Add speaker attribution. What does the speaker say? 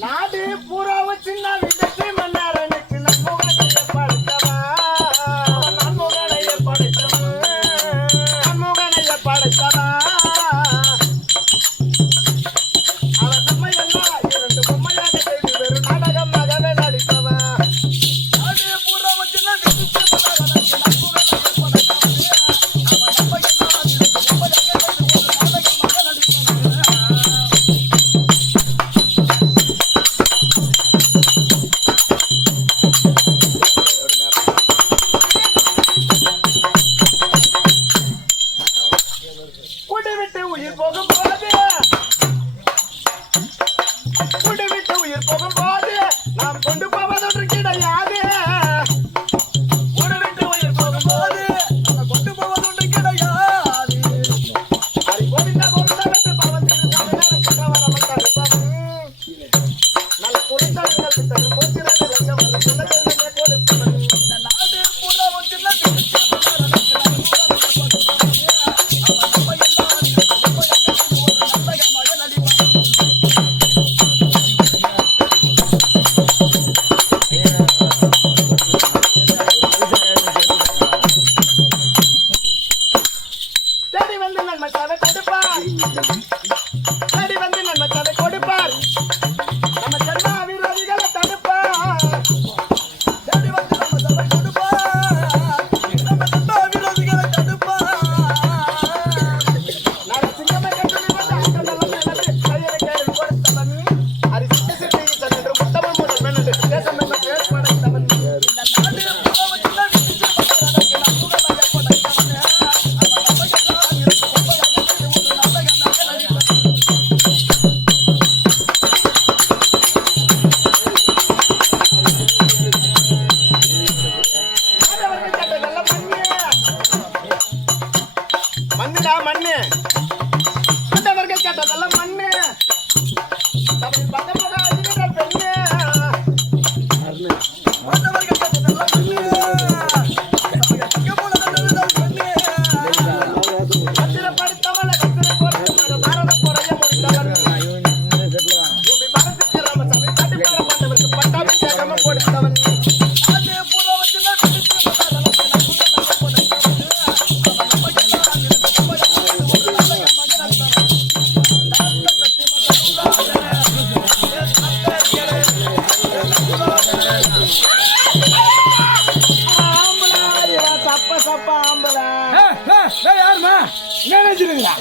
Speaker 1: நாடு பூராவும் சின்ன உயிர் போகும் போது தப்ப சப்பா ஆம்பளை.
Speaker 2: யாருமா நினைச்சிருங்களா